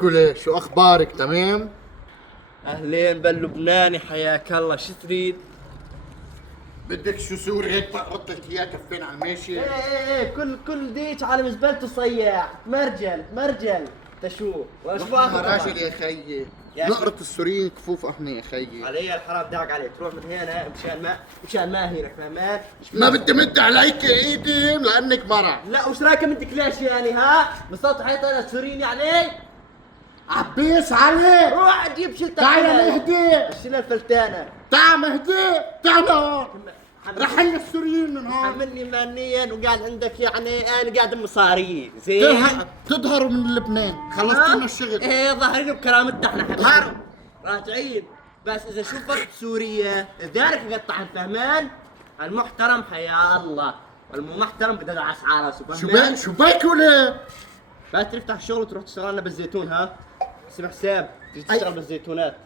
كله شو اخبارك؟ تمام؟ اهلين باللبناني، حياك الله. شو تريد؟ بدك شو سوري هيك فقرت لك اياه كفين على الماشي؟ ايه كل ديك على زبالته صياح. تمرجل تشو ولا شو نحن اخذ راجل يا خيي، يا نقرة السوريين كفوف احنا يا خيي. علي الحرام داق عليك. تروح من هنا مشان ما هينك، فهمان؟ ما بدي مد عليك ايدي لانك مرة. لا، وش رايك منك ليش يعني؟ ها بصوت حيطة السوريين يعني؟ عبيس علي، روح جيب شلتك. تعال نهدي، الشيله الفلتانة. تعال مهدي، تعال رحل السوريين من هون. حملني مانيا وقاعد عندك يعني انا قاعد مصاري زين. تظهروا من لبنان، خلصتوا لنا الشغل. ايه ظاهرين بكرامتنا احنا حبيبي. ظهروا. راجعين. بس اذا شوفك بسوريا ذلك قطع، فهمان؟ المحترم حيا الله، والمحترم بدعس على راسه. شو باكله؟ بس تفتح الشغل وتروح تشتغل لنا بالزيتون. ها اسمع حساب، تيجي تشتغل بالزيتونات.